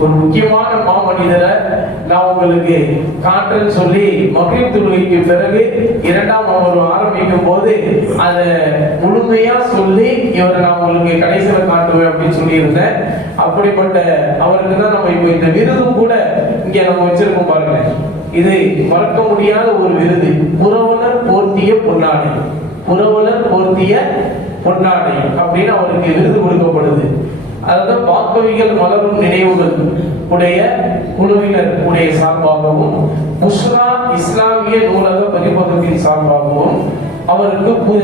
ஒரு முக்கியமான மாமனிதரை நான் உங்களுக்கு காட்டுறேன்னு சொல்லி மகிழ் தொழுகைக்கு பிறகு இரண்டாம் அவர் ஆரம்பிக்கும் போது அதை முழுமையா சொல்லி இவரை நான் உங்களுக்கு கடைசியில காட்டுவேன் அப்படின்னு சொல்லியிருந்தேன். அப்படிப்பட்ட அவருக்கு தான் நம்ம இப்போ இந்த விருதும் கூட இங்க நம்ம வச்சிருக்கோம் பாருங்க. இது மறக்க முடியாத ஒரு விருது. புரவலர் போர்த்திய பொன்னாடை. புரவலர் போர்த்திய பொன்னாடை அப்படின்னு அவருக்கு விருது கொடுக்கப்படுது. அதுதான் மலரும் நினைவுகள் உடைய குழுவினர் உடைய சார்பாகவும் முஸ்ரா இஸ்லாமிய நூலக பதிப்பகத்தின் சார்பாகவும் அவருக்கு பு-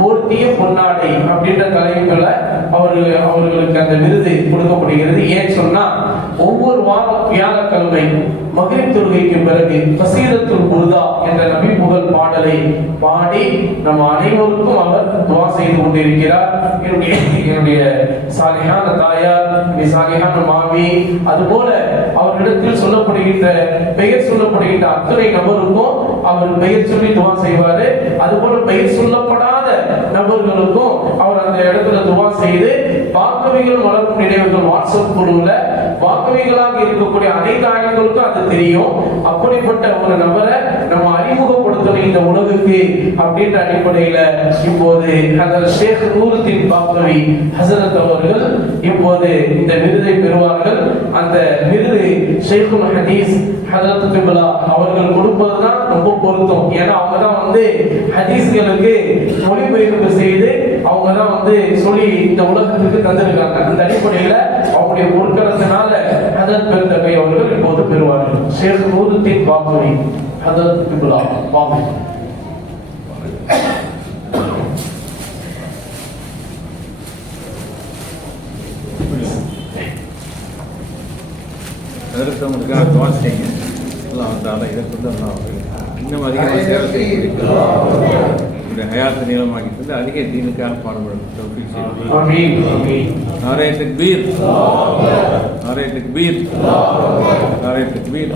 போர்த்திய பொன்னாடை அப்படின்ற தலைப்புல அவர் அவர்களுக்கு அந்த விருது கொடுக்கப்படுகிறது. ஏன் சொன்னா ஒவ்வொரு வாரம் வியாழக்கிழமை மகிழ் தொழுகைக்கு பிறகு கசீரத்துல் புருதா என்ற நபி புகழ் பாடலை பாடி நம்ம அனைவருக்கும் அவர் துவா செய்து கொண்டிருக்கிறார். என்னுடைய என்னுடைய சாலிஹான தாயார் என்னுடைய சாலிஹான மாமி அதுபோல அவரிடத்தில் சொல்லப்படுகின்ற பெயர் சொல்லப்படுகின்ற அத்தனை நபருக்கும் அவர் பெயர் சொல்லி துவா செய்வாரு. அதுபோல பெயர் சொல்லப்படாத நபர்களுக்கும் அவர் அந்த இடத்துல துவா செய்து வாக்கவிகள் வளர்க்கும் நினைவுகள் வாட்ஸ்அப் குழுவில் வாக்கவிகளாக இருக்கக்கூடிய அனைத்து ஆயங்களுக்கும் அது தெரியும். அப்படிப்பட்ட ஒரு நபரை நம்ம அறிமுகப்படுத்தணும் இந்த உலகுக்கு அப்படின்ற அடிப்படையில இப்போது அந்த ஷேக் நூருத்தின் பாக்கவி ஹசரத் அவர்கள் இப்போது இந்த விருதை பெறுவார்கள். அந்த விருது ஷேகுல் ஹதீஸ் ஹசரத் திபுலா அவர்கள் கொடுப்பதுதான் ரொம்ப பொருத்தம். ஏன்னா அவங்க தான் வந்து ஹதீஸ்களுக்கு மொழிபெயர்ப்பு செய்து அவங்க தான் வந்து சொல்லி இந்த உலகத்துக்கு தந்திருக்காங்க அந்த அடிப்படையில அவங்களுடைய பொருட்களத்தினால அதன் பெருந்தகை அவர்கள் இப்போது பெறுவார்கள். ஷேக் நூருத்தீன் பாக்கவி ஹதரத் கிபிலா பாக்கவி எதிர்த்தவங்களுக்காக துவா எல்லாம் வந்தாலும் இதற்கு வந்து இன்னும் அதிகமாக உங்களுடைய ஹயாத்தை நீளமாக்கி தந்து அதிக தீனுக்காக பாடுபடும். நாரே தக்பீர் நாரே தக்பீர் நாரே தக்பீர்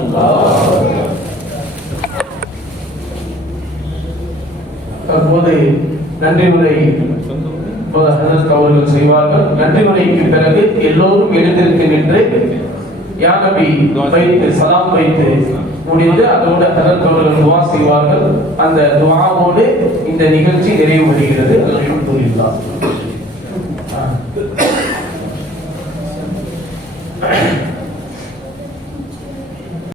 தற்போது நன்றி உரை அவர்கள் செய்வார்கள். நன்றி உரைக்கு பிறகு எல்லோரும் எழுந்திருக்கு நின்று யா நபி வைத்து சலாம் வைத்து முடிந்து அதோட ஹசரத் துவா செய்வார்கள். அந்த துவாவோடு இந்த நிகழ்ச்சி நிறைவு பெறுகிறது. அல்ஹம்துலில்லாஹ்.